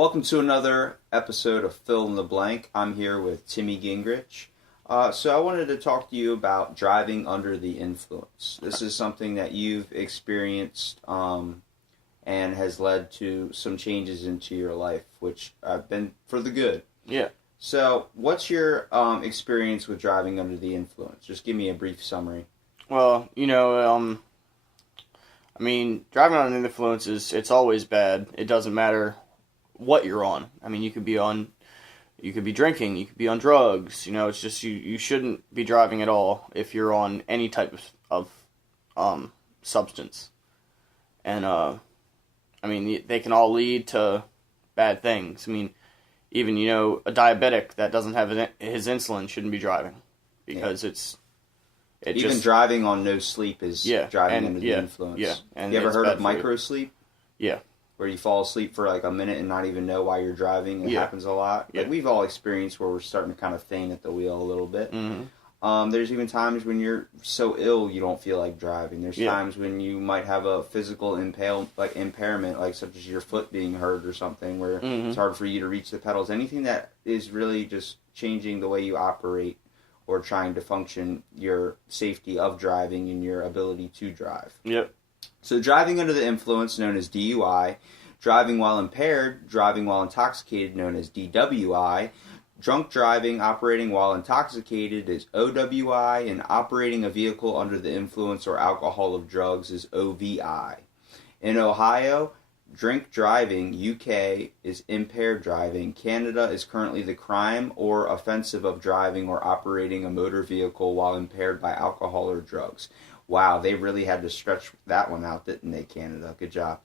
Welcome to another episode of Fill in the Blank. I'm here with Timmy Gingrich. So I wanted to talk to you about driving under the influence. This is something that you've experienced and has led to some changes into your life, which have been for the good. Yeah. So what's your experience with driving under the influence? Just give me a brief summary. Well, driving under the influence it's always bad. It doesn't matter what you're on. I mean, you could be drinking, you could be on drugs. It's just you shouldn't be driving at all if you're on any type of substance. And they can all lead to bad things. I mean, even a diabetic that doesn't have his insulin shouldn't be driving because driving on no sleep is driving under the influence. Yeah, and you ever heard of micro sleep? Yeah. Where you fall asleep for like a minute and not even know why you're driving. It happens a lot. Yeah. Like we've all experienced where we're starting to kind of feign at the wheel a little bit. Mm-hmm. There's even times when you're so ill you don't feel like driving. There's times when you might have a physical impairment, like such as your foot being hurt or something, where it's hard for you to reach the pedals. Anything that is really just changing the way you operate or trying to function your safety of driving and your ability to drive. Yep. So driving under the influence, known as DUI, driving while impaired, driving while intoxicated, known as DWI, drunk driving, operating while intoxicated is OWI, and operating a vehicle under the influence or alcohol of drugs is OVI. In Ohio, drink driving, UK, is impaired driving. Canada is currently the crime or offensive of driving or operating a motor vehicle while impaired by alcohol or drugs. Wow, they really had to stretch that one out, didn't they, Canada? Good job.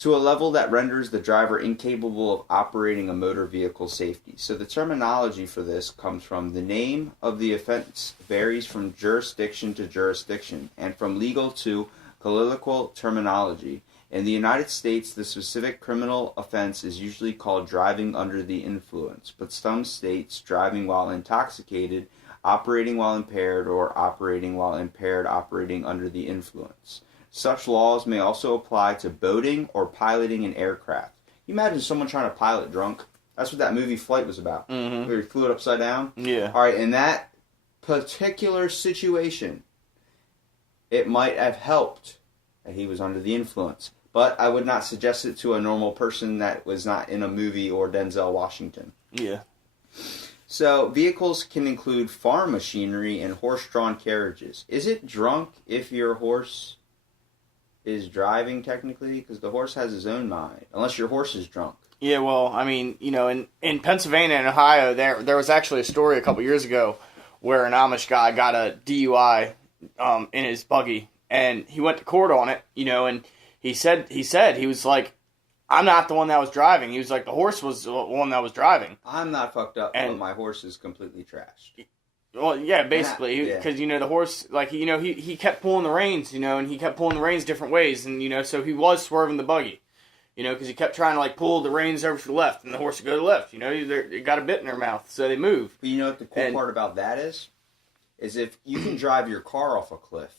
To a level that renders the driver incapable of operating a motor vehicle safely. So the terminology for this comes from the name of the offense varies from jurisdiction to jurisdiction and from legal to colloquial terminology. In the United States, the specific criminal offense is usually called driving under the influence, but some states, driving while intoxicated, operating while impaired, or operating while impaired, operating under the influence. Such laws may also apply to boating or piloting an aircraft. You imagine someone trying to pilot drunk? That's what that movie Flight was about. Mm-hmm. Where he flew it upside down? Yeah. Alright, in that particular situation, it might have helped that he was under the influence. But I would not suggest it to a normal person that was not in a movie or Denzel Washington. Yeah. So, vehicles can include farm machinery and horse-drawn carriages. Is it drunk if your horse is driving, technically? Because the horse has his own mind, unless your horse is drunk. Yeah, well, in Pennsylvania and Ohio, there was actually a story a couple years ago where an Amish guy got a DUI in his buggy, and he went to court on it, and he said he was like, I'm not the one that was driving. He was like, the horse was the one that was driving. I'm not fucked up, but my horse is completely trashed. Well, yeah, basically, because, the horse, like, he kept pulling the reins, and he kept pulling the reins different ways, and, so he was swerving the buggy, because he kept trying to, like, pull the reins over to the left, and the horse would go to the left, they got a bit in their mouth, so they moved. But you know what the cool part about that is if you can drive your car off a cliff,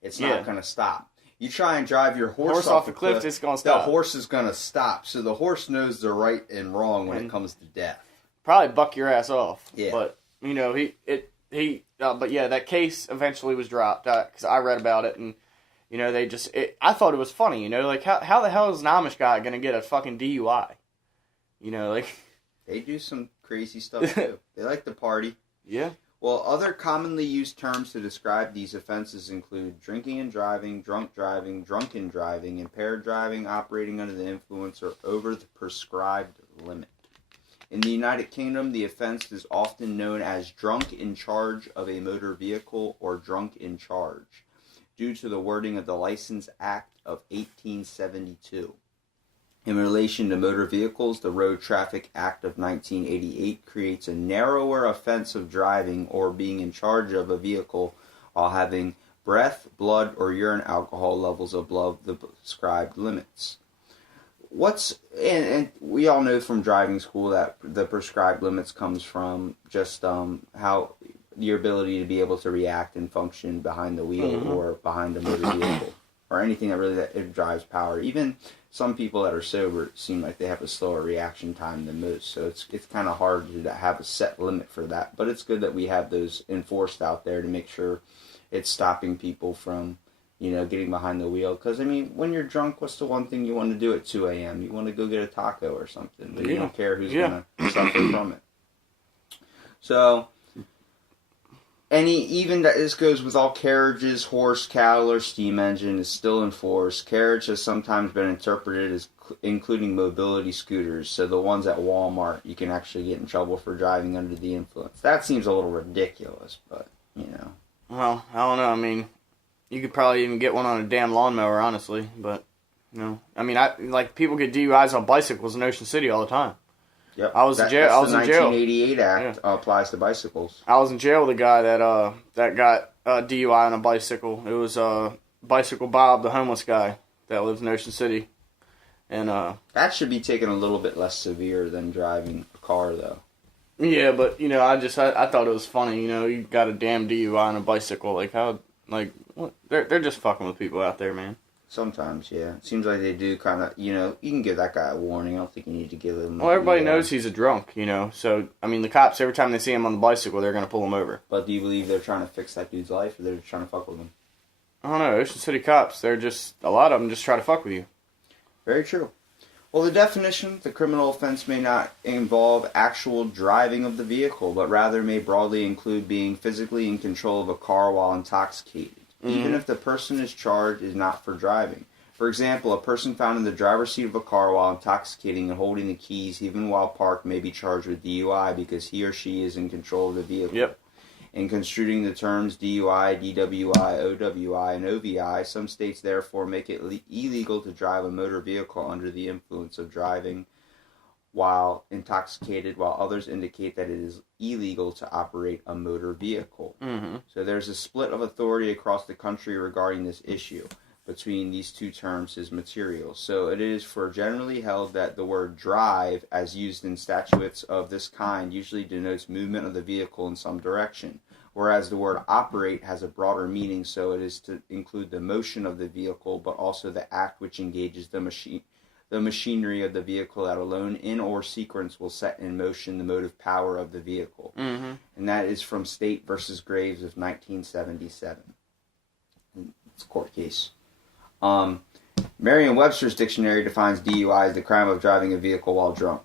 it's not going to stop. You try and drive your horse off a cliff, it's going to stop. The horse is going to stop. So the horse knows the right and wrong when it comes to death. Probably buck your ass off. Yeah. But, that case eventually was dropped because I read about it and, I thought it was funny, like how the hell is an Amish guy going to get a fucking DUI? They do some crazy stuff too. They like to party. Yeah. Well, other commonly used terms to describe these offenses include drinking and driving, drunk driving, drunken driving, impaired driving, operating under the influence, or over the prescribed limit. In the United Kingdom, the offense is often known as drunk in charge of a motor vehicle or drunk in charge, due to the wording of the License Act of 1872. In relation to motor vehicles, the Road Traffic Act of 1988 creates a narrower offense of driving or being in charge of a vehicle while having breath, blood, or urine alcohol levels above the prescribed limits. And we all know from driving school that the prescribed limits comes from just how your ability to be able to react and function behind the wheel or behind a motor vehicle. or anything that really that it drives power. Even some people that are sober seem like they have a slower reaction time than most. So it's kind of hard to have a set limit for that. But it's good that we have those enforced out there to make sure it's stopping people from, getting behind the wheel. Because, I mean, when you're drunk, what's the one thing you want to do at 2 a.m.? You want to go get a taco or something. But you don't care who's going to suffer from it. So, even that this goes with all carriages, horse, cattle, or steam engine is still enforced. Carriage has sometimes been interpreted as including mobility scooters. So the ones at Walmart, you can actually get in trouble for driving under the influence. That seems a little ridiculous, but, Well, I don't know. I mean, you could probably even get one on a damn lawnmower, honestly. But, I mean, people get DUIs on bicycles in Ocean City all the time. Yep. I was in jail. The 1988 Act applies to bicycles. I was in jail with a guy that got DUI on a bicycle. It was Bicycle Bob, the homeless guy that lives in Ocean City, and that should be taken a little bit less severe than driving a car, though. Yeah, but I thought it was funny. You got a damn DUI on a bicycle. Like how? Like what? They're just fucking with people out there, man. Sometimes, yeah. It seems like they do kind of, you can give that guy a warning. I don't think you need to give him... Well, everybody knows he's a drunk, So, I mean, the cops, every time they see him on the bicycle, they're going to pull him over. But do you believe they're trying to fix that dude's life, or they're just trying to fuck with him? I don't know. Ocean City cops, a lot of them just try to fuck with you. Very true. Well, the definition, the criminal offense may not involve actual driving of the vehicle, but rather may broadly include being physically in control of a car while intoxicated. Even if the person is charged is not for driving. For example, a person found in the driver's seat of a car while intoxicating and holding the keys even while parked may be charged with DUI because he or she is in control of the vehicle. Yep. In construing the terms DUI, DWI, OWI, and OVI, some states therefore make it illegal to drive a motor vehicle under the influence of driving while intoxicated, while others indicate that it is illegal to operate a motor vehicle. Mm-hmm. So there's a split of authority across the country regarding this issue between these two terms as materials. So it is generally held that the word drive, as used in statutes of this kind, usually denotes movement of the vehicle in some direction, whereas the word operate has a broader meaning, so it is to include the motion of the vehicle, but also the act which engages the machinery of the vehicle that alone in or sequence will set in motion the motive power of the vehicle. Mm-hmm. And that is from State versus Graves of 1977. It's a court case. Merriam-Webster's dictionary defines DUI as the crime of driving a vehicle while drunk.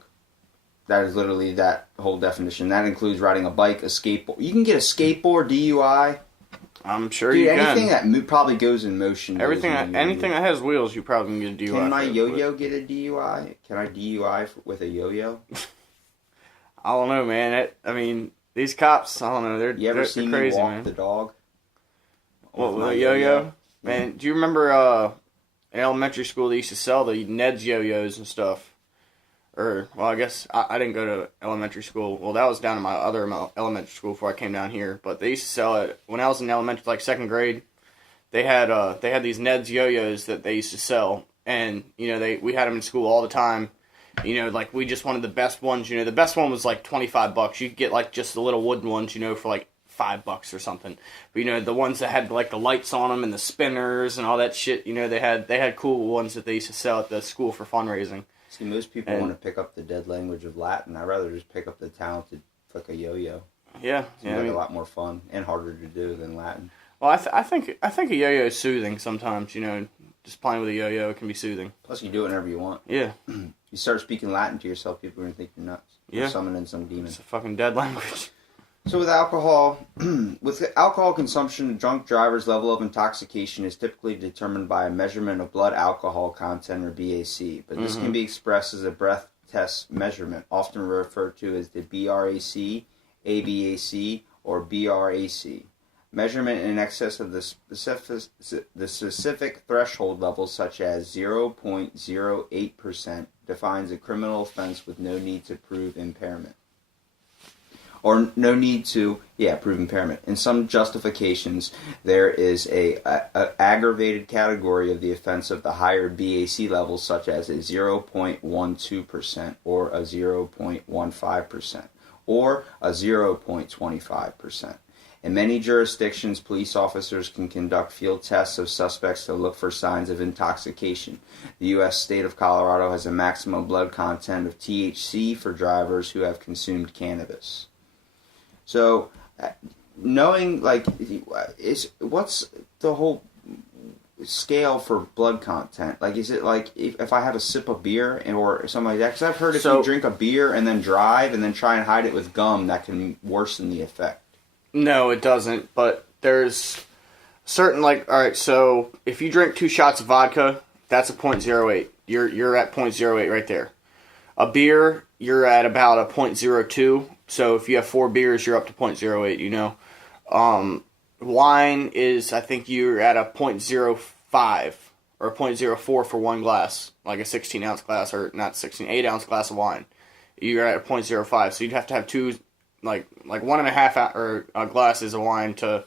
That is literally that whole definition. That includes riding a bike, a skateboard. You can get a skateboard DUI. I'm sure Dude, you can. anything that probably goes in motion. Anything that has wheels, you probably can get a DUI. Can my yo-yo get a DUI? Can I DUI with a yo-yo? I don't know, man. These cops, I don't know. They're crazy, me walk man. the dog? What, with a yo-yo? Man, do you remember in elementary school they used to sell the Ned's yo-yos and stuff? I guess I didn't go to elementary school. Well, that was down in my other elementary school before I came down here. But they used to sell it when I was in elementary, like second grade. They had these Ned's yo-yos that they used to sell, and we had them in school all the time. Like we just wanted the best ones. The best one was like $25. You could get like just the little wooden ones, for like $5 or something. But the ones that had like the lights on them and the spinners and all that shit. They had cool ones that they used to sell at the school for fundraising. See, most people want to pick up the dead language of Latin. I'd rather just pick up the talented fuck a yo-yo. Yeah, Seems like a lot more fun and harder to do than Latin. Well, I think a yo-yo is soothing sometimes. Just playing with a yo-yo can be soothing. Plus, you do it whenever you want. Yeah. You start speaking Latin to yourself, people are gonna think you're nuts. You're summoning some demon. It's a fucking dead language. So with alcohol consumption, a drunk driver's level of intoxication is typically determined by a measurement of blood alcohol content, or BAC. But this can be expressed as a breath test measurement, often referred to as the BRAC, ABAC, or BRAC. Measurement in excess of the specific threshold levels, such as 0.08%, defines a criminal offense with no need to prove impairment. Or no need to, prove impairment. In some justifications, there is a aggravated category of the offense of the higher BAC levels, such as a 0.12% or a 0.15% or a 0.25%. In many jurisdictions, police officers can conduct field tests of suspects to look for signs of intoxication. The U.S. state of Colorado has a maximum blood content of THC for drivers who have consumed cannabis. So, knowing, like, what's the whole scale for blood content? Like, is it like if I have a sip of beer or something like that? Because I've heard if you drink a beer and then drive and then try and hide it with gum, that can worsen the effect. No, it doesn't. But there's certain, like, all right. So if you drink 2 shots of vodka, that's a 0.08. You're at 0.08 right there. A beer, you're at about a 0.02. So if you have 4 beers, you're up to 0.08. You know. Wine is, I think you're at a 0.05 or a 0.04 for one glass, like a 16-ounce glass, or not 16, 8-ounce glass of wine. You're at a 0.05, so you'd have to have 2, like 1.5 or glasses of wine to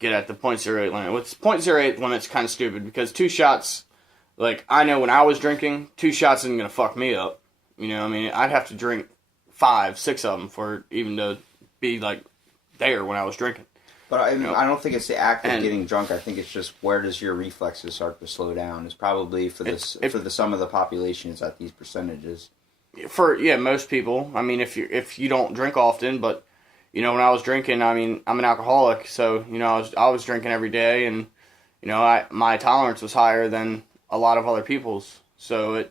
get at the 0.08 limit. With 0.08 limit's kind of stupid because 2 shots, like I know when I was drinking, 2 shots isn't gonna fuck me up. You know, I mean, I'd have to drink 5, 6 of them for even to be like there when I was drinking. But I mean, I don't think it's the act of getting drunk. I think it's just where does your reflexes start to slow down. It's probably for the sum of the population is at these percentages. For most people. I mean, if you don't drink often, but you know, when I was drinking, I mean, I'm an alcoholic, so you know, I was drinking every day, and you know, my tolerance was higher than a lot of other people's. So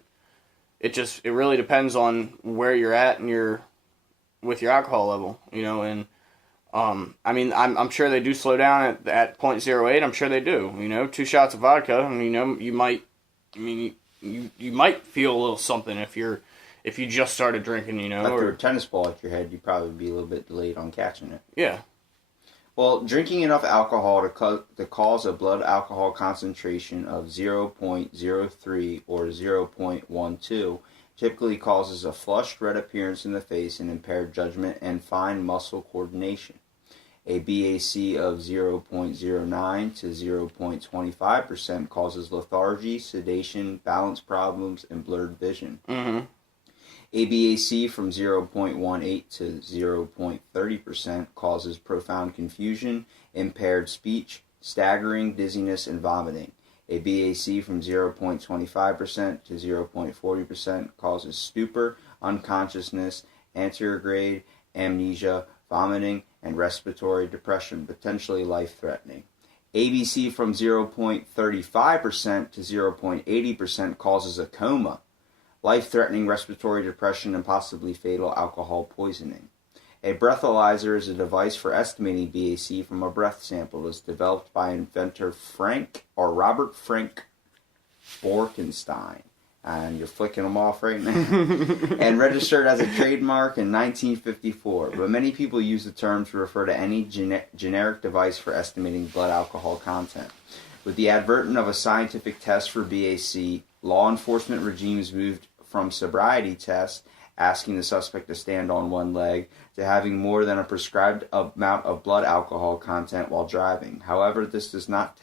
it really depends on where you're at and with your alcohol level, you know, and. I mean, I'm sure they do slow down at 0.08. I'm sure they do. You know, 2 shots of vodka. I mean, you know, you might feel a little something if you just started drinking. You know, like threw a tennis ball at your head, you'd probably be a little bit delayed on catching it. Yeah. Well, drinking enough alcohol to cause a blood alcohol concentration of 0.03 or 0.12 typically causes a flushed red appearance in the face and impaired judgment and fine muscle coordination. A BAC of 0.09 to 0.25% causes lethargy, sedation, balance problems, and blurred vision. Mm-hmm. A BAC from 0.18 to 0.30% causes profound confusion, impaired speech, staggering, dizziness, and vomiting. A BAC from 0.25% to 0.40% causes stupor, unconsciousness, anterograde, amnesia, vomiting, and respiratory depression, potentially life-threatening. ABC from 0.35% to 0.80% causes a coma, life-threatening respiratory depression, and possibly fatal alcohol poisoning. A breathalyzer is a device for estimating BAC from a breath sample. It was developed by inventor Robert Frank Borkenstein. And you're flicking them off right now. And registered as a trademark in 1954. But many people use the term to refer to any generic device for estimating blood alcohol content. With the advent of a scientific test for BAC, law enforcement regimes moved from sobriety tests, asking the suspect to stand on one leg, to having more than a prescribed amount of blood alcohol content while driving. However, this does not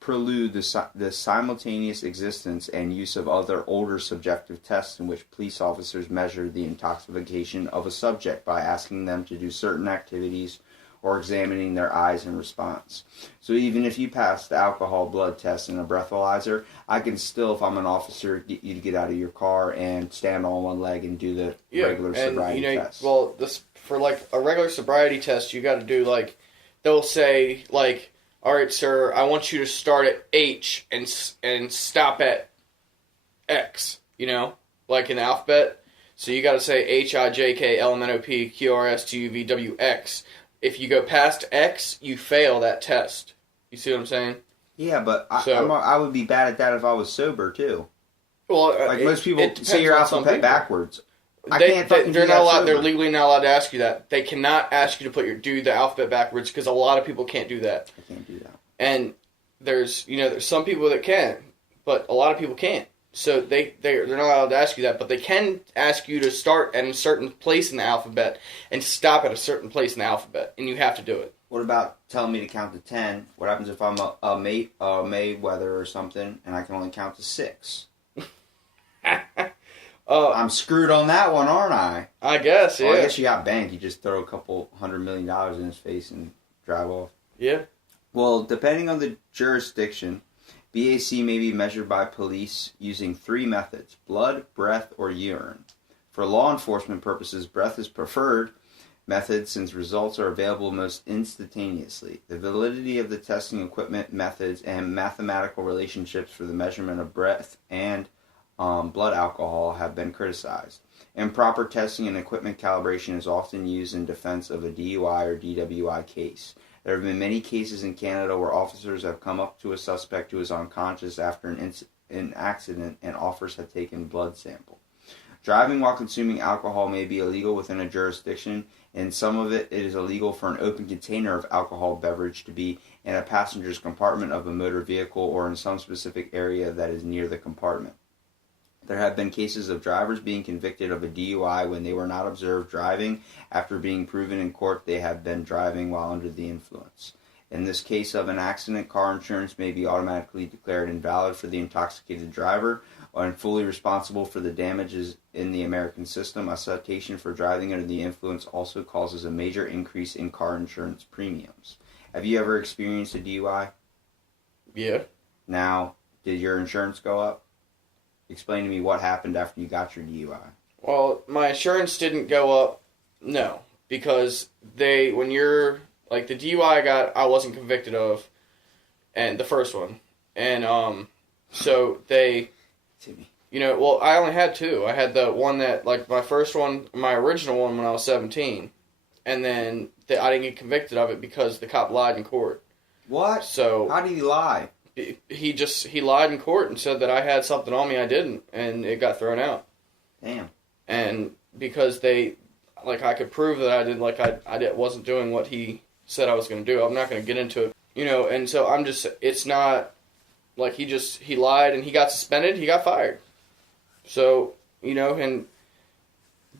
prelude the simultaneous existence and use of other older subjective tests in which police officers measure the intoxication of a subject by asking them to do certain activities or examining their eyes in response. So even if you pass the alcohol blood test and a breathalyzer, I can still, if I'm an officer, get you to get out of your car and stand on one leg and do the regular sobriety test. Well, for like a regular sobriety test, you got to do like, they'll say like, all right, sir, I want you to start at H and stop at X, you know, like in the alphabet. So you got to say HIJKLMNOPQRSTUVWX. If you go past X, you fail that test. You see what I'm saying? Yeah, but I would be bad at that if I was sober too. Well, like most people say your alphabet backwards. They're not allowed. They're legally not allowed to ask you that. They cannot ask you to do the alphabet backwards because a lot of people can't do that. I can't do that. And there's some people that can, but a lot of people can't. So they're not allowed to ask you that, but they can ask you to start at a certain place in the alphabet and stop at a certain place in the alphabet, and you have to do it. What about telling me to count to 10? What happens if I'm a Mayweather or something, and I can only count to 6? I'm screwed on that one, aren't I? I guess, yeah. Well, I guess you got banked. You just throw a couple $100 million in his face and drive off. Yeah. Well, depending on the jurisdiction, BAC may be measured by police using 3 methods: blood, breath, or urine. For law enforcement purposes, breath is preferred method since results are available most instantaneously. The validity of the testing equipment, methods, and mathematical relationships for the measurement of breath and blood alcohol have been criticized. Improper testing and equipment calibration is often used in defense of a DUI or DWI case. There have been many cases in Canada where officers have come up to a suspect who is unconscious after an accident and officers have taken blood sample. Driving while consuming alcohol may be illegal within a jurisdiction. In some of it is illegal for an open container of alcohol beverage to be in a passenger's compartment of a motor vehicle or in some specific area that is near the compartment. There have been cases of drivers being convicted of a DUI when they were not observed driving after being proven in court they have been driving while under the influence. In this case of an accident, car insurance may be automatically declared invalid for the intoxicated driver and fully responsible for the damages in the American system. A citation for driving under the influence also causes a major increase in car insurance premiums. Have you ever experienced a DUI? Yeah. Now, did your insurance go up? Explain to me what happened after you got your DUI. Well, my insurance didn't go up, no, because when you're, like, the DUI I wasn't convicted of, and the first one, and, so they, Timmy. well, I only had 2. I had the one that, like, my first one, my original one when I was 17, and then I didn't get convicted of it because the cop lied in court. What? So how did he lie? He lied in court and said that I had something on me I didn't, and it got thrown out. Damn. And because I could prove that I did, wasn't doing what he said I was going to do. I'm not going to get into it, and so it's not, like, he lied and he got suspended, he got fired. So,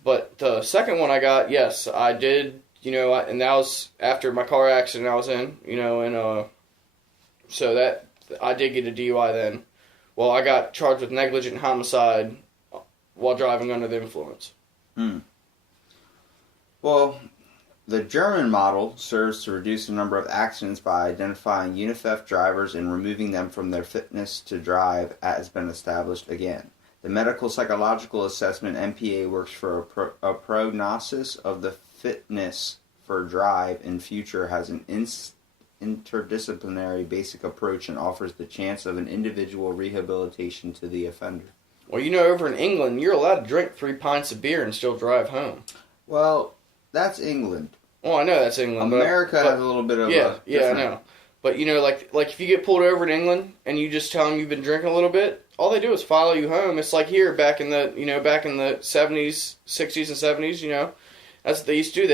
but the second one I got, yes, I did, and that was after my car accident I was in, so that, I did get a DUI then. Well, I got charged with negligent homicide while driving under the influence. Well, the German model serves to reduce the number of accidents by identifying UNIFEF drivers and removing them from their fitness to drive has been established again. The medical psychological assessment MPA works for a prognosis of the fitness for drive in future, has an interdisciplinary basic approach and offers the chance of an individual rehabilitation to the offender. Well, over in England, you're allowed to drink 3 pints of beer and still drive home. Well, that's England. Well, I know that's England. America has a little bit of I know. But, like if you get pulled over in England and you just tell them you've been drinking a little bit, all they do is follow you home. It's like here back in the 70s, 60s and 70s, That's what they used to do.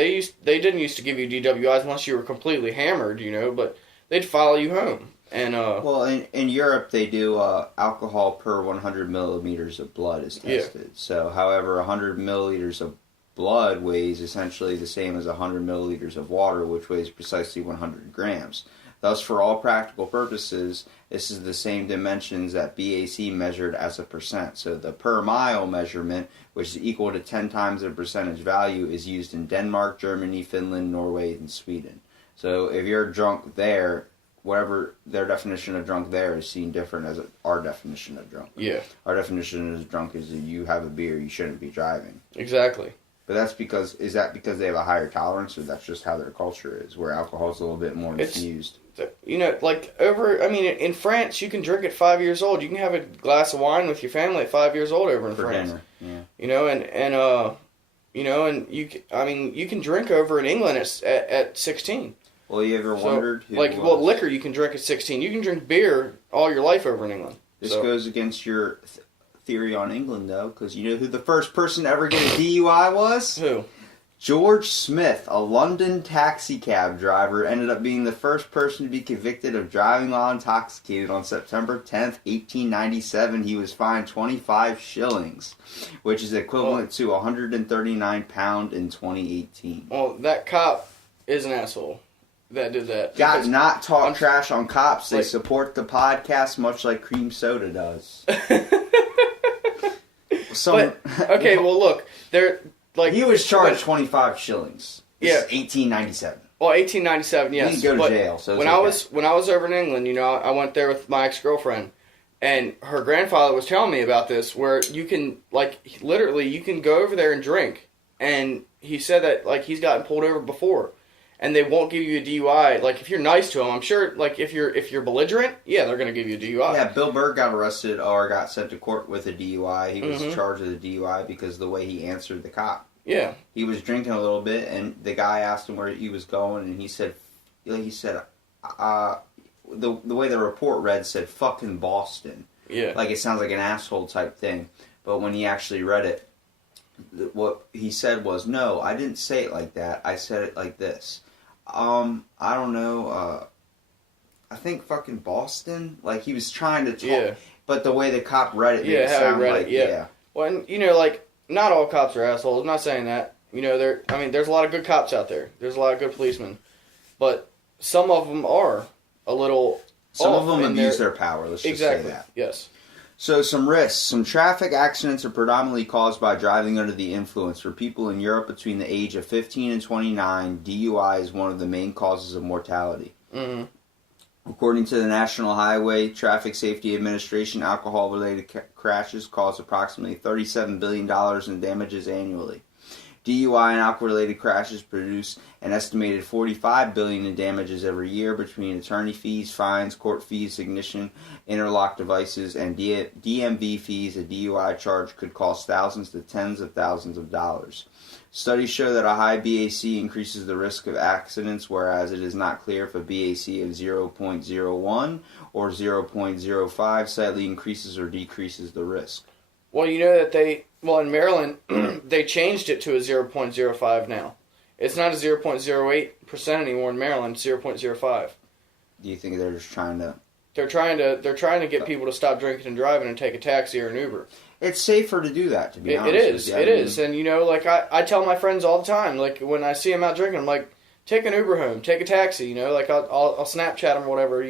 They didn't used to give you DWIs unless you were completely hammered, but they'd follow you home. And well, in Europe they do alcohol per 100 millimeters of blood is tested. Yeah. So, however, 100 milliliters of blood weighs essentially the same as 100 milliliters of water, which weighs precisely 100 grams. Thus, for all practical purposes, this is the same dimensions that BAC measured as a percent. So the per mile measurement, which is equal to 10 times the percentage value, is used in Denmark, Germany, Finland, Norway, and Sweden. So if you're drunk there, whatever their definition of drunk there is seen different as our definition of drunk. Yeah. Our definition of drunk is that you have a beer, you shouldn't be driving. Exactly. But is that because they have a higher tolerance, or that's just how their culture is, where alcohol is a little bit more infused? In France, you can drink at 5 years old. You can have a glass of wine with your family at 5 years old over in France. Dinner, yeah. And you can drink over in England at 16. Well, you ever wondered who liquor you can drink at 16. You can drink beer all your life over in England. This goes against your theory on England, though, because you know who the first person to ever get a DUI was? Who? George Smith, a London taxi cab driver, ended up being the first person to be convicted of driving while intoxicated on September 10th, 1897. He was fined 25 shillings, which is equivalent to £139 in 2018. Well, that cop is an asshole that did that. Got not talk trash on cops. They support the podcast much like cream soda does. Okay, well, look, they're like he was charged 25 shillings. This is 1897. Well, 1897, yes. He didn't go to jail. So when I was over in England, I went there with my ex-girlfriend, and her grandfather was telling me about this, where you can literally you can go over there and drink, and he said that he's gotten pulled over before, and they won't give you a DUI. If you're nice to them, I'm sure. If you're belligerent, yeah, they're gonna give you a DUI. Yeah, Bill Burr got arrested or got sent to court with a DUI. He was charged with a DUI because of the way he answered the cop. Yeah, he was drinking a little bit, and the guy asked him where he was going, and he said, the way the report read said, "Fucking Boston." Yeah, it sounds like an asshole type thing, but when he actually read it, what he said was, "No, I didn't say it like that. I said it like this. I don't know. I think fucking Boston." He was trying to talk, but the way the cop read it, made it sound like yeah. Well, and not all cops are assholes. I'm not saying that. There's a lot of good cops out there. There's a lot of good policemen. But some of them are a little Some of them abuse their power. Let's just say that. Yes. So some risks. Some traffic accidents are predominantly caused by driving under the influence. For people in Europe between the age of 15 and 29, DUI is one of the main causes of mortality. Mm-hmm. According to the National Highway Traffic Safety Administration, alcohol-related crashes cause approximately $37 billion in damages annually. DUI and alcohol-related crashes produce an estimated $45 billion in damages every year between attorney fees, fines, court fees, ignition, interlock devices, and DMV fees. A DUI charge could cost thousands to tens of thousands of dollars. Studies show that a high BAC increases the risk of accidents, whereas it is not clear if a BAC of 0.01 or 0.05 slightly increases or decreases the risk. Well, you know that in Maryland, they changed it to a 0.05 now. It's not a 0.08% anymore in Maryland, it's 0.05. Do you think they're just trying to... They're trying to get people to stop drinking and driving and take a taxi or an Uber. It's safer to do that, to be honest. It is. And, I tell my friends all the time, when I see them out drinking, I'm like, take an Uber home, take a taxi, I'll Snapchat them or whatever,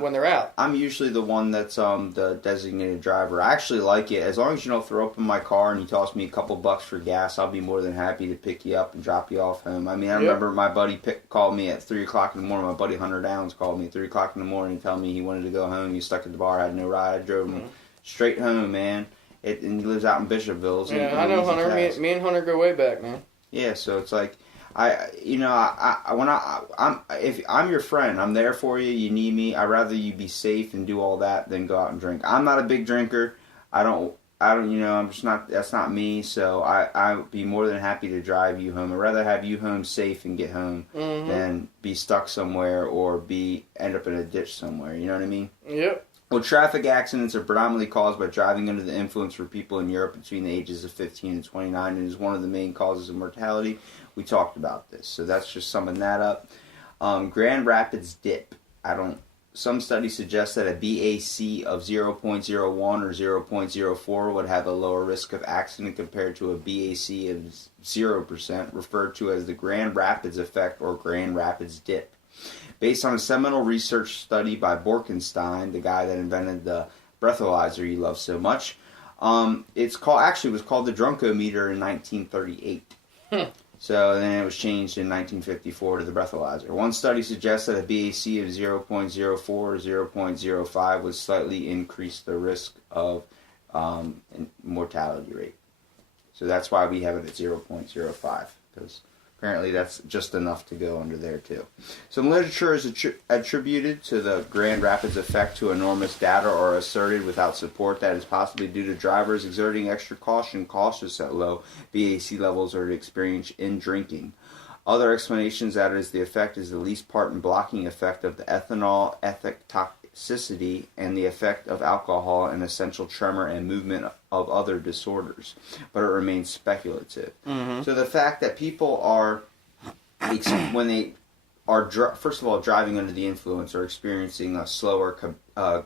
when they're out. I'm usually the one that's the designated driver. I actually like it. As long as you don't throw up in my car and you toss me a couple bucks for gas, I'll be more than happy to pick you up and drop you off home. I remember my buddy called me at 3 o'clock in the morning. My buddy Hunter Downs called me at 3 o'clock in the morning and told me he wanted to go home. He was stuck at the bar, had no ride. I drove him straight home, man. And he lives out in Bishopville. Yeah, I know Hunter. Me and Hunter go way back, man. Yeah, so it's like, if I'm your friend, I'm there for you. You need me. I'd rather you be safe and do all that than go out and drink. I'm not a big drinker. I'm just not. That's not me. So I'd be more than happy to drive you home. I'd rather have you home safe and get home than be stuck somewhere or end up in a ditch somewhere. You know what I mean? Yep. Well, traffic accidents are predominantly caused by driving under the influence for people in Europe between the ages of 15 and 29 and is one of the main causes of mortality. We talked about this, so that's just summing that up. Grand Rapids dip. Some studies suggest that a BAC of 0.01 or 0.04 would have a lower risk of accident compared to a BAC of 0%, referred to as the Grand Rapids effect or Grand Rapids dip. Based on a seminal research study by Borkenstein, the guy that invented the breathalyzer you love so much, was called the Drunkometer in 1938. So then it was changed in 1954 to the breathalyzer. One study suggests that a BAC of 0.04 or 0.05 would slightly increase the risk of mortality rate. So that's why we have it at 0.05, because apparently that's just enough to go under there too. Some literature is attributed to the Grand Rapids effect to enormous data or asserted without support that is possibly due to drivers exerting extra caution cautious at low BAC levels or to experience in drinking. Other explanations that is the effect is the least part in blocking effect of the ethanol toxicity and the effect of alcohol and essential tremor and movement of other disorders, but it remains speculative. Mm-hmm. So the fact that people are, when they are, first of all, driving under the influence or experiencing a slower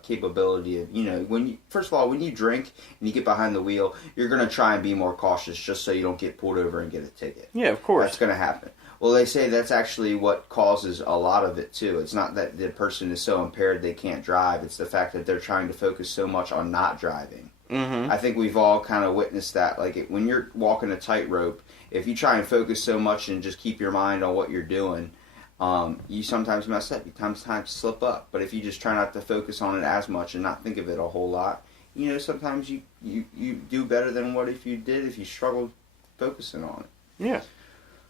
capability of, when you drink and you get behind the wheel, you're going to try and be more cautious just so you don't get pulled over and get a ticket. Yeah, of course. That's going to happen. Well, they say that's actually what causes a lot of it, too. It's not that the person is so impaired they can't drive. It's the fact that they're trying to focus so much on not driving. I think we've all kind of witnessed that. Like when you're walking a tightrope, if you try and focus so much and just keep your mind on what you're doing, you sometimes mess up. You sometimes slip up. But if you just try not to focus on it as much and not think of it a whole lot, sometimes you do better than what if you struggled focusing on it. Yeah.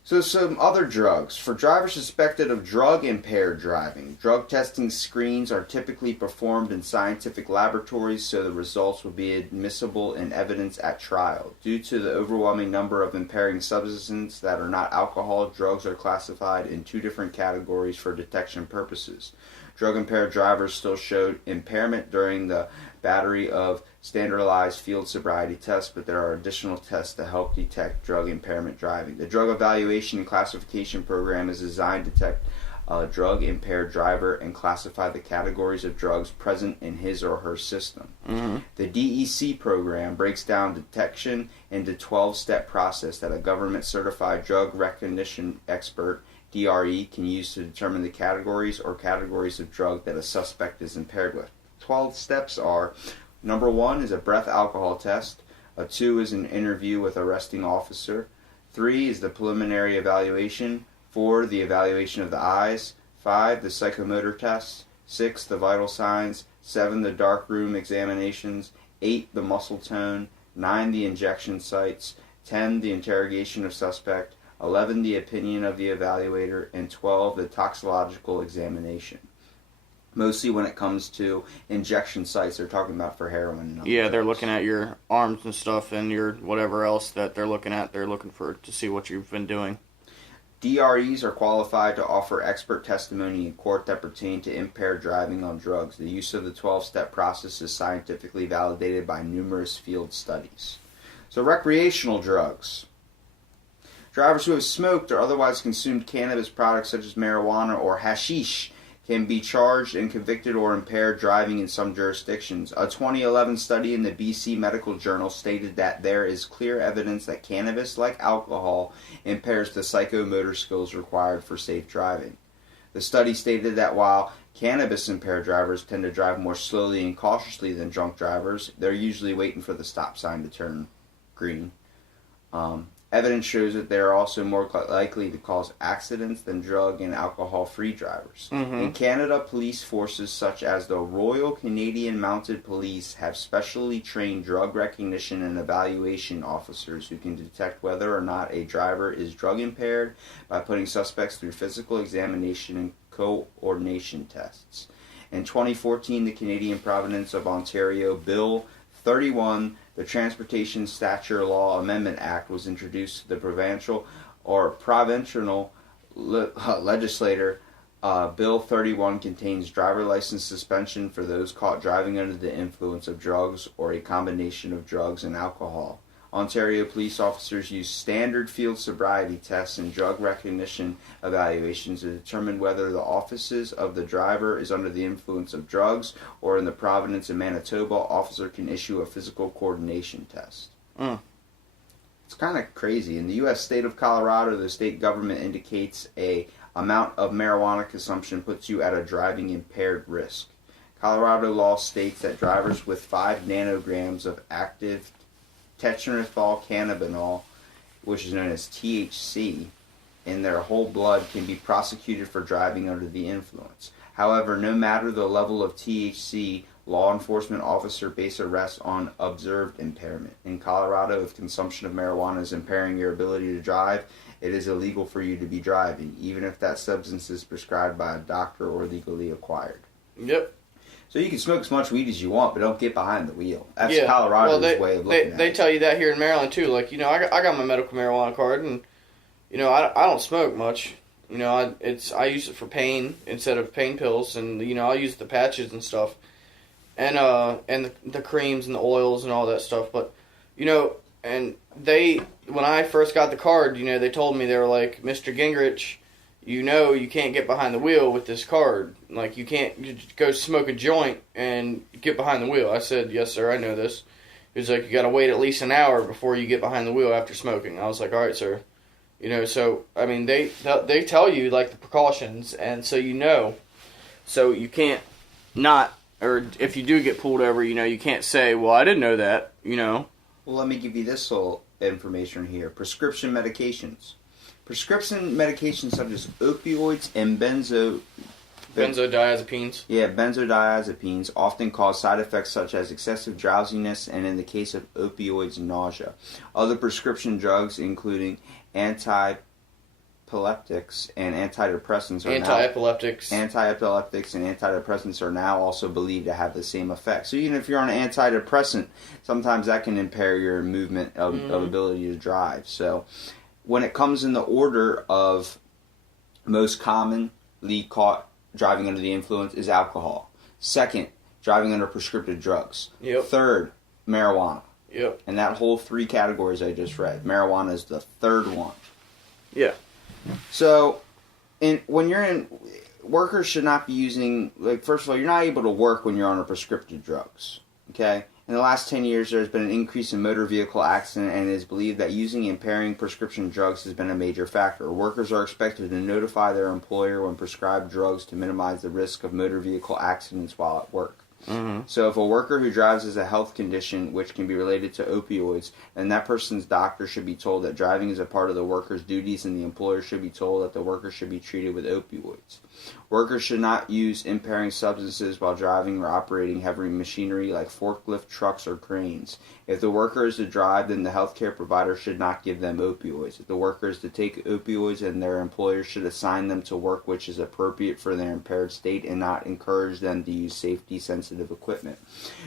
So some other drugs. For drivers suspected of drug-impaired driving, drug testing screens are typically performed in scientific laboratories so the results will be admissible in evidence at trial. Due to the overwhelming number of impairing substances that are not alcohol, drugs are classified in two different categories for detection purposes. Drug-impaired drivers still showed impairment during the battery of standardized field sobriety tests, but there are additional tests to help detect drug impairment driving. The Drug Evaluation and Classification Program is designed to detect a drug-impaired driver and classify the categories of drugs present in his or her system. Mm-hmm. The DEC program breaks down detection into a 12-step process that a government-certified drug recognition expert DRE can use to determine the categories of drug that a suspect is impaired with. 12 steps are: number 1 is a breath alcohol test, 2 is an interview with arresting officer, 3 is the preliminary evaluation, 4 the evaluation of the eyes, 5 the psychomotor tests, 6 the vital signs, 7 the dark room examinations, 8 the muscle tone, 9 the injection sites, 10 the interrogation of suspect, 11 the opinion of the evaluator, and 12 the toxicological examination. Mostly when it comes to injection sites, they're talking about for heroin. And yeah, they're drugs. looking at your arms and stuff and your whatever else that they're looking at. They're looking to see what you've been doing. DREs are qualified to offer expert testimony in court that pertain to impaired driving on drugs. The use of the 12-step process is scientifically validated by numerous field studies. So recreational drugs. Drivers who have smoked or otherwise consumed cannabis products such as marijuana or hashish can be charged and convicted or impaired driving in some jurisdictions. A 2011 study in the BC Medical Journal stated that there is clear evidence that cannabis, like alcohol, impairs the psychomotor skills required for safe driving. The study stated that while cannabis-impaired drivers tend to drive more slowly and cautiously than drunk drivers, they're usually waiting for the stop sign to turn green. Evidence shows that they are also more likely to cause accidents than drug and alcohol-free drivers. Mm-hmm. In Canada, police forces such as the Royal Canadian Mounted Police have specially trained drug recognition and evaluation officers who can detect whether or not a driver is drug-impaired by putting suspects through physical examination and coordination tests. In 2014, the Canadian province of Ontario Bill 31, the Transportation Stature Law Amendment Act, was introduced to the provincial legislature. Bill 31 contains driver license suspension for those caught driving under the influence of drugs or a combination of drugs and alcohol. Ontario police officers use standard field sobriety tests and drug recognition evaluations to determine whether the offices of the driver is under the influence of drugs, or in the province of Manitoba, officer can issue a physical coordination test. It's kind of crazy. In the U.S. state of Colorado, the state government indicates a amount of marijuana consumption puts you at a driving impaired risk. Colorado law states that drivers with 5 nanograms of active tetranethyl cannabinol, which is known as THC, in their whole blood can be prosecuted for driving under the influence. However, no matter the level of THC, law enforcement officer base arrests on observed impairment. In Colorado, if consumption of marijuana is impairing your ability to drive, it is illegal for you to be driving, even if that substance is prescribed by a doctor or legally acquired. Yep. So you can smoke as much weed as you want, but don't get behind the wheel. That's Colorado's way of looking at it. They tell you that here in Maryland too. Like, I got my medical marijuana card, and I don't smoke much. I use it for pain instead of pain pills, and I'll use the patches and stuff, and the creams and the oils and all that stuff. But and when I first got the card, they told me, they were like, Mr. Gingrich, you can't get behind the wheel with this card. Like, you can't go smoke a joint and get behind the wheel. I said, yes, sir, I know this. He was like, you got to wait at least an hour before you get behind the wheel after smoking. I was like, all right, sir. So, I mean, they tell you, like, the precautions, and so So you can't not, or if you do get pulled over, you can't say, well, I didn't know that. you know. Well, let me give you this little information here. Prescription medications. Prescription medications such as opioids and Benzodiazepines. benzodiazepines often cause side effects such as excessive drowsiness and, in the case of opioids, nausea. Other prescription drugs, including antiepileptics and antidepressants, are now also believed to have the same effect. So even if you're on an antidepressant, sometimes that can impair your movement of ability to drive. So when it comes in the order of most commonly caught driving under the influence is alcohol. Second, driving under prescriptive drugs. Yep. Third, marijuana. Yep. And that whole three categories I just read, marijuana is the third one. Yeah. So, workers should not be using, first of all, you're not able to work when you're on prescriptive drugs. Okay? In the last 10 years, there's been an increase in motor vehicle accidents, and it is believed that using impairing prescription drugs has been a major factor. Workers are expected to notify their employer when prescribed drugs to minimize the risk of motor vehicle accidents while at work. Mm-hmm. So if a worker who drives has a health condition which can be related to opioids, then that person's doctor should be told that driving is a part of the worker's duties, and the employer should be told that the worker should be treated with opioids. Workers should not use impairing substances while driving or operating heavy machinery like forklift trucks or cranes. If the worker is to drive, then the healthcare provider should not give them opioids. If the worker is to take opioids, then their employer should assign them to work which is appropriate for their impaired state and not encourage them to use safety-sensitive equipment.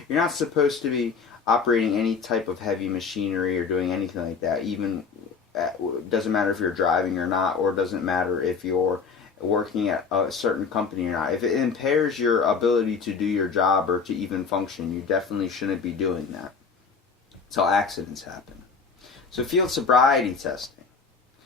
You're not supposed to be operating any type of heavy machinery or doing anything like that. Even it doesn't matter if you're driving or not, or it doesn't matter if you're working at a certain company or not. If it impairs your ability to do your job or to even function, you definitely shouldn't be doing that. That's how accidents happen. So field sobriety testing.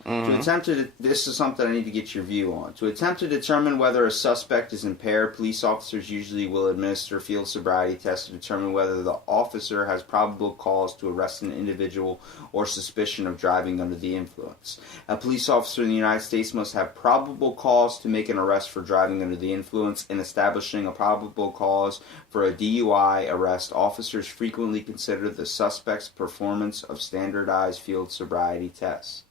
This is something I need to get your view on. To attempt to determine whether a suspect is impaired, police officers usually will administer field sobriety tests to determine whether the officer has probable cause to arrest an individual or suspicion of driving under the influence. A police officer in the United States must have probable cause to make an arrest for driving under the influence. In establishing a probable cause for a DUI arrest, officers frequently consider the suspect's performance of standardized field sobriety tests.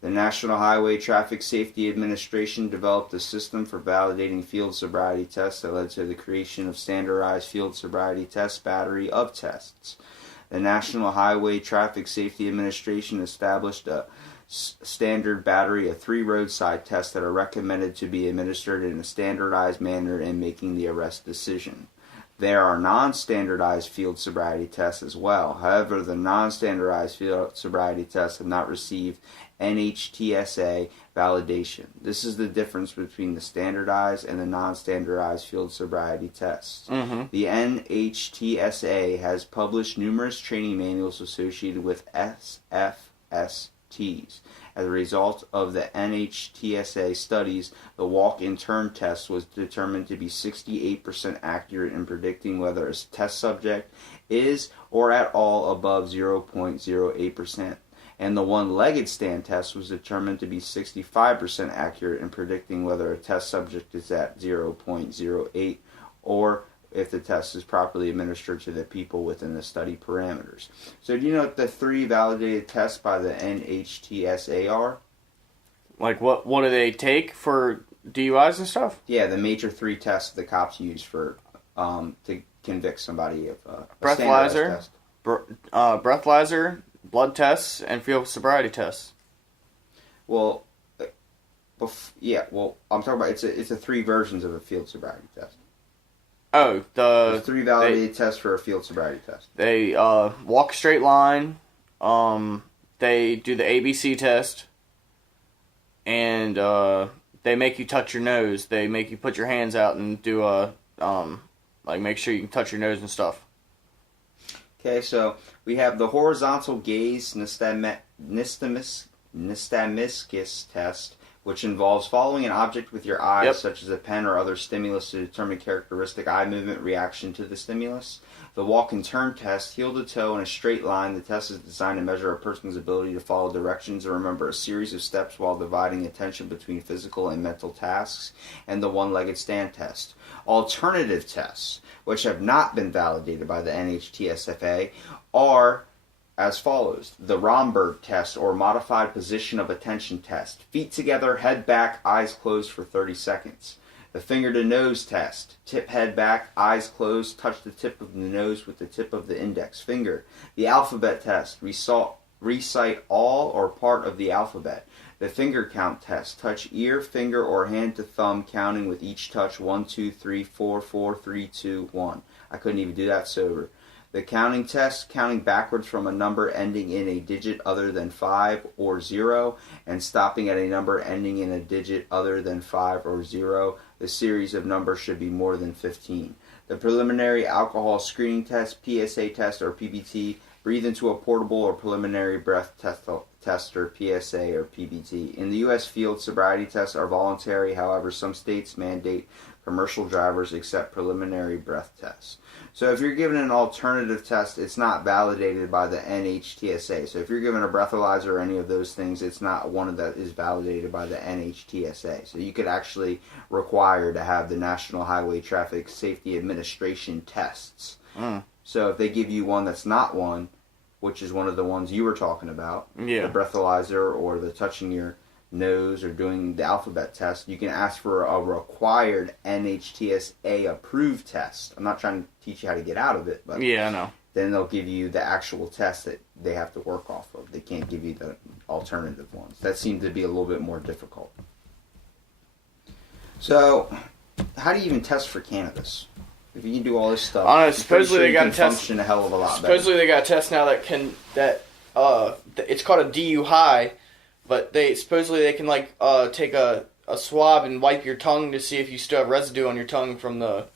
The National Highway Traffic Safety Administration developed a system for validating field sobriety tests that led to the creation of standardized field sobriety test battery of tests. The National Highway Traffic Safety Administration established a standard battery of 3 roadside tests that are recommended to be administered in a standardized manner in making the arrest decision. There are non-standardized field sobriety tests as well. However, the non-standardized field sobriety tests have not received NHTSA validation. This is the difference between the standardized and the non-standardized field sobriety tests. The NHTSA has published numerous training manuals associated with SFSTs. As a result of the NHTSA studies, the walk-in turn test was determined to be 68% accurate in predicting whether a test subject is or at all above 0.08%. And the one-legged stand test was determined to be 65% accurate in predicting whether a test subject is at 0.08 or if the test is properly administered to the people within the study parameters. So do you know what the 3 validated tests by the NHTSA are? Like what do they take for DUIs and stuff? Yeah, the major 3 tests the cops use for to convict somebody of a breathalyzer, test. Breathalyzer, blood tests, and field sobriety tests. Well, I'm talking about it's a 3 versions of a field sobriety test. Oh, There's 3 validated tests for a field sobriety test. They walk a straight line. They do the ABC test, and they make you touch your nose. They make you put your hands out and do make sure you can touch your nose and stuff. Okay, so we have the horizontal gaze nystagmus test, which involves following an object with your eyes, such as a pen or other stimulus, to determine characteristic eye movement reaction to the stimulus. The walk and turn test, heel to toe in a straight line. The test is designed to measure a person's ability to follow directions and remember a series of steps while dividing attention between physical and mental tasks. And the one-legged stand test. Alternative tests, which have not been validated by the NHTSFA, are as follows. The Romberg test, or modified position of attention test. Feet together, head back, eyes closed for 30 seconds. The finger to nose test. Tip head back, eyes closed, touch the tip of the nose with the tip of the index finger. The alphabet test. Recite all or part of the alphabet. The finger count test. Touch ear, finger, or hand to thumb, counting with each touch 1, 2, 3, 4, 4, 3, 2, 1. I couldn't even do that sober. The counting test, counting backwards from a number ending in a digit other than 5 or 0, and stopping at a number ending in a digit other than 5 or 0. The series of numbers should be more than 15. The preliminary alcohol screening test, PSA test, or PBT. Breathe into a portable or preliminary breath test, or PSA or PBT. In the U.S., field sobriety tests are voluntary. However, some states mandate commercial drivers accept preliminary breath tests. So if you're given an alternative test, it's not validated by the NHTSA. So if you're given a breathalyzer or any of those things, it's not one that is validated by the NHTSA. So you could actually require to have the National Highway Traffic Safety Administration tests. So if they give you one that's not one, which is one of the ones you were talking about, the breathalyzer or the touching your nose or doing the alphabet test, you can ask for a required NHTSA approved test. I'm not trying to teach you how to get out of it, but yeah, I know. Then they'll give you the actual test that they have to work off of. They can't give you the alternative ones. That seems to be a little bit more difficult. So, how do you even test for cannabis? If you can do all this stuff, I don't know, supposedly they got a test. Function a hell of a lot supposedly better. They got a test now it's called a DUI, but they can take a swab and wipe your tongue to see if you still have residue on your tongue from the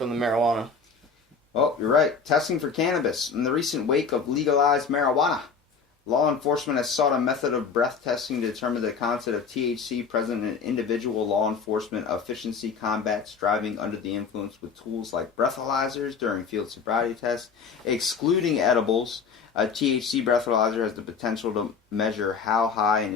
marijuana. Well, you're right. Testing for cannabis. In the recent wake of legalized marijuana, law enforcement has sought a method of breath testing to determine the content of THC present in individual. Law enforcement efficiency combats driving under the influence with tools like breathalyzers during field sobriety tests, excluding edibles. A THC breathalyzer has the potential to measure how high an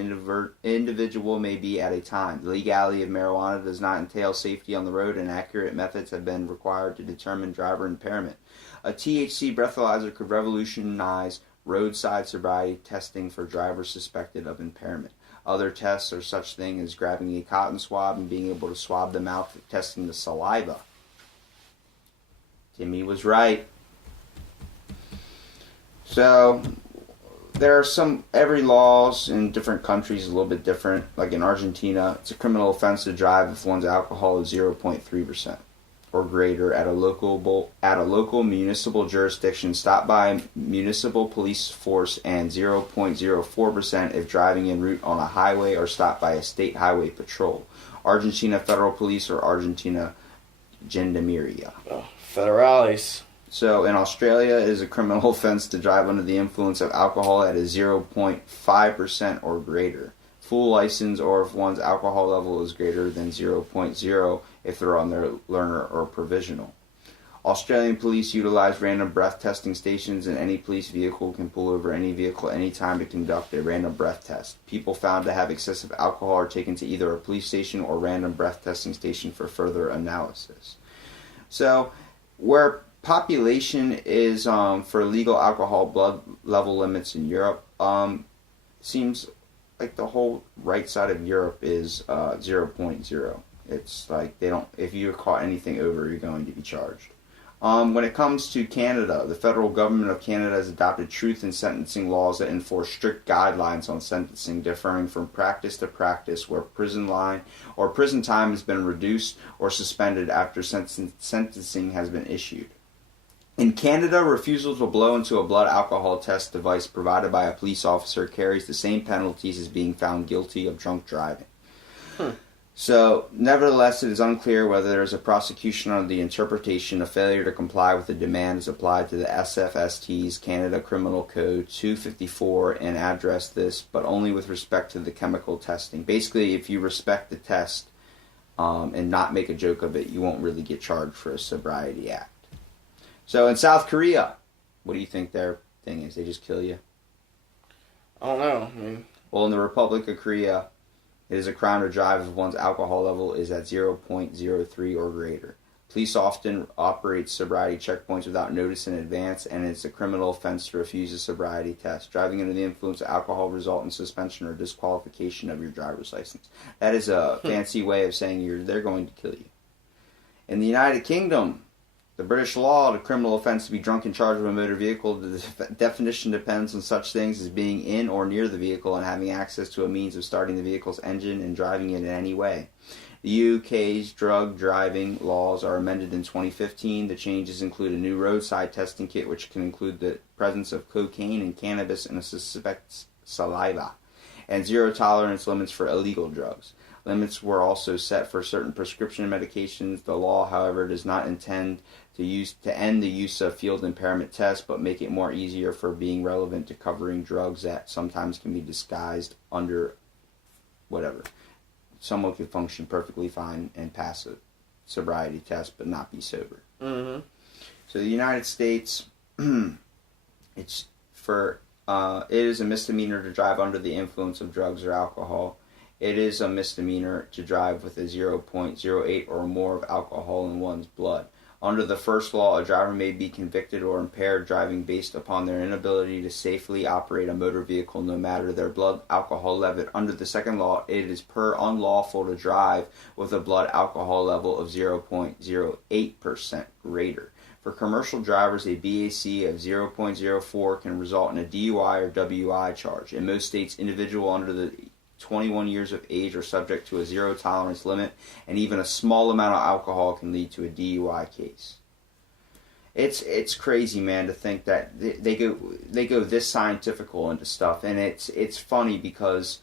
individual may be at a time. The legality of marijuana does not entail safety on the road, and accurate methods have been required to determine driver impairment. A THC breathalyzer could revolutionize roadside sobriety testing for drivers suspected of impairment. Other tests are such things as grabbing a cotton swab and being able to swab the mouth for testing the saliva. Timmy was right. So, there are every laws in different countries is a little bit different. Like in Argentina, it's a criminal offense to drive if one's alcohol is 0.3% or greater at a local municipal jurisdiction, stopped by municipal police force, and 0.04% if driving en route on a highway or stopped by a state highway patrol. Argentina Federal Police or Argentina Gendarmeria. Federales. So in Australia, it is a criminal offense to drive under the influence of alcohol at a 0.5% or greater. Full license, or if one's alcohol level is greater than 0.0 if they're on their learner or provisional. Australian police utilize random breath testing stations, and any police vehicle can pull over any vehicle anytime to conduct a random breath test. People found to have excessive alcohol are taken to either a police station or random breath testing station for further analysis. So, where population is for legal alcohol blood level limits in Europe, seems like the whole right side of Europe is 0.0. It's like if you're caught anything over, you're going to be charged. When it comes to Canada, the federal government of Canada has adopted truth in sentencing laws that enforce strict guidelines on sentencing, differing from practice to practice, where prison time has been reduced or suspended after sentencing has been issued. In Canada, refusal to blow into a blood alcohol test device provided by a police officer carries the same penalties as being found guilty of drunk driving. So, nevertheless, it is unclear whether there is a prosecution under the interpretation of failure to comply with the demands applied to the SFST's Canada Criminal Code 254 and address this, but only with respect to the chemical testing. Basically, if you respect the test and not make a joke of it, you won't really get charged for a sobriety act. So in South Korea, what do you think their thing is? They just kill you? I don't know. I mean, Well, in the Republic of Korea, it is a crime to drive if one's alcohol level is at 0.03 or greater. Police often operate sobriety checkpoints without notice in advance, and it's a criminal offense to refuse a sobriety test. Driving under the influence of alcohol results in suspension or disqualification of your driver's license. That is a fancy way of saying they're going to kill you. In the United Kingdom, the British law, the criminal offense to be drunk and charged with a motor vehicle, the definition depends on such things as being in or near the vehicle and having access to a means of starting the vehicle's engine and driving it in any way. The UK's drug driving laws are amended in 2015. The changes include a new roadside testing kit, which can include the presence of cocaine and cannabis in a suspect's saliva, and zero tolerance limits for illegal drugs. Limits were also set for certain prescription medications. The law, however, does not intend to end the use of field impairment tests, but make it more easier for being relevant to covering drugs that sometimes can be disguised under whatever. Someone could function perfectly fine and pass a sobriety test, but not be sober. mm-hmm. So the United States, it is a misdemeanor to drive under the influence of drugs or alcohol. It is a misdemeanor to drive with a 0.08 or more of alcohol in one's blood. Under the first law, a driver may be convicted or impaired driving based upon their inability to safely operate a motor vehicle no matter their blood alcohol level. Under the second law, it is unlawful to drive with a blood alcohol level of 0.08% greater. For commercial drivers, a BAC of 0.04 can result in a DUI or WI charge. In most states, individuals under the 21 years of age are subject to a zero tolerance limit, and even a small amount of alcohol can lead to a DUI case. It's crazy, man, to think that they go this scientifical into stuff, and it's funny because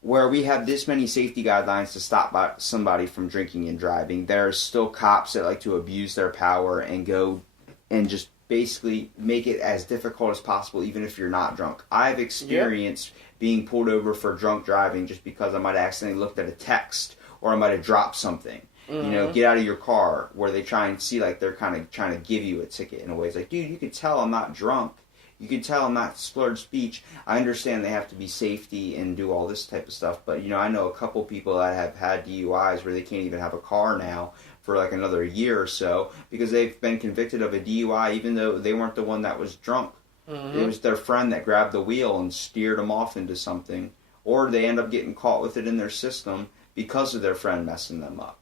where we have this many safety guidelines to stop somebody from drinking and driving, there's still cops that like to abuse their power and go and just basically make it as difficult as possible, even if you're not drunk. I've experienced being pulled over for drunk driving just because I might have accidentally looked at a text or I might have dropped something. Mm-hmm. You know, get out of your car, where they try and see like they're kind of trying to give you a ticket in a way. It's like, dude, you can tell I'm not drunk. You can tell I'm not slurred speech. I understand they have to be safety and do all this type of stuff, but I know a couple people that have had DUIs where they can't even have a car now for like another year or so because they've been convicted of a DUI even though they weren't the one that was drunk. Mm-hmm. It was their friend that grabbed the wheel and steered them off into something, or they end up getting caught with it in their system because of their friend messing them up.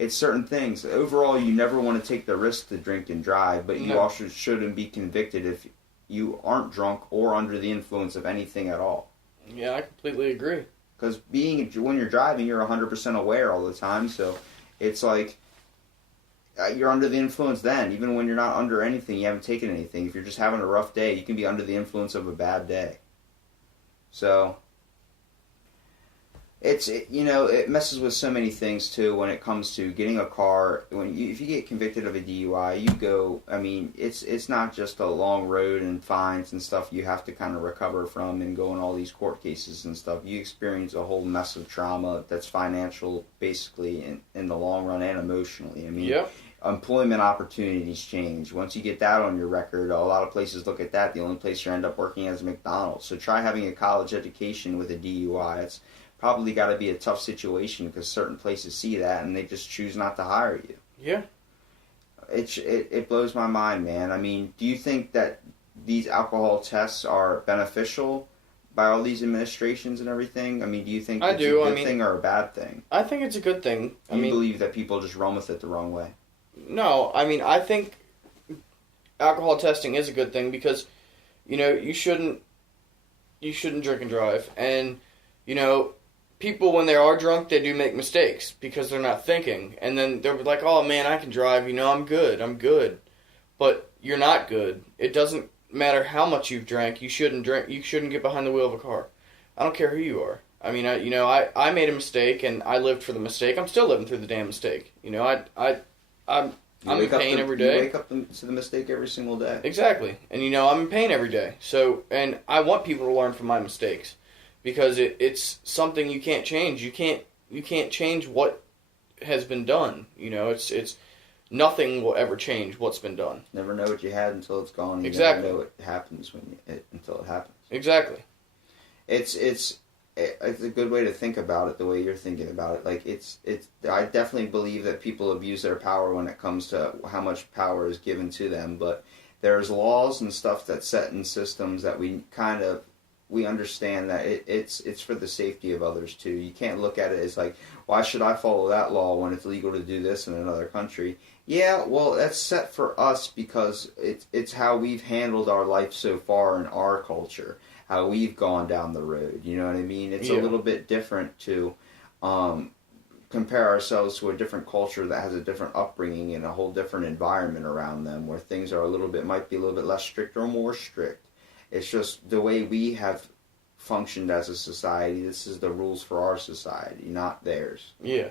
It's certain things. Overall, you never want to take the risk to drink and drive, but you also shouldn't be convicted if you aren't drunk or under the influence of anything at all. Yeah, I completely agree. Because when you're driving, you're 100% aware all the time, so it's like you're under the influence then. Even when you're not under anything, you haven't taken anything. If you're just having a rough day, you can be under the influence of a bad day. So it messes with so many things too when it comes to getting a car. If you get convicted of a DUI, it's not just a long road and fines and stuff you have to kind of recover from and go in all these court cases and stuff. You experience a whole mess of trauma that's financial basically in the long run and emotionally. Yep. Employment opportunities change. Once you get that on your record, a lot of places look at that. The only place you end up working is McDonald's. So try having a college education with a DUI. It's probably got to be a tough situation because certain places see that and they just choose not to hire you. Yeah. It blows my mind, man. Do you think that these alcohol tests are beneficial by all these administrations and everything? Do you think it's a good thing or a bad thing? I think it's a good thing. Do you believe that people just run with it the wrong way? No, I think alcohol testing is a good thing because, you shouldn't drink and drive. And, people, when they are drunk, they do make mistakes because they're not thinking. And then they're like, oh, man, I can drive. I'm good. But you're not good. It doesn't matter how much you've drank. You shouldn't drink. You shouldn't get behind the wheel of a car. I don't care who you are. I made a mistake, and I lived for the mistake. I'm still living through the damn mistake. I'm in pain every day. You wake up to the mistake every single day. Exactly. And, I'm in pain every day. So, and I want people to learn from my mistakes. Because it's something you can't change. You can't change what has been done. It's nothing will ever change what's been done. Never know what you had until it's gone. You Exactly. never know what happens until it happens. Exactly. It's a good way to think about it. The way you're thinking about it, like I definitely believe that people abuse their power when it comes to how much power is given to them. But there's laws and stuff that's set in systems that we understand that it's for the safety of others too. You can't look at it as like, why should I follow that law when it's legal to do this in another country? Yeah, well, that's set for us because it's how we've handled our life so far in our culture, how we've gone down the road. You know what I mean? It's a little bit different to compare ourselves to a different culture that has a different upbringing and a whole different environment around them, where things are might be a little bit less strict or more strict. It's just the way we have functioned as a society. This is the rules for our society, not theirs. Yeah.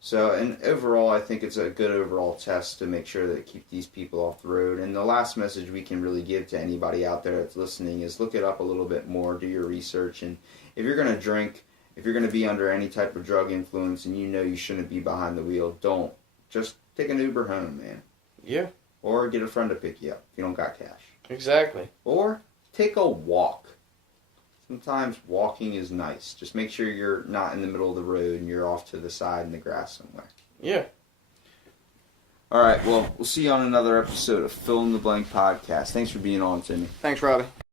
So, and overall, I think it's a good overall test to make sure that keep these people off the road. And the last message we can really give to anybody out there that's listening is look it up a little bit more, do your research, and if you're going to drink, if you're going to be under any type of drug influence and you know you shouldn't be behind the wheel, don't. Just take an Uber home, man. Yeah. Or get a friend to pick you up if you don't got cash. Exactly. Or take a walk. Sometimes walking is nice. Just make sure you're not in the middle of the road and you're off to the side in the grass somewhere. Yeah. All right, well, we'll see you on another episode of Fill in the Blank Podcast. Thanks for being on, Timmy. Thanks, Robbie.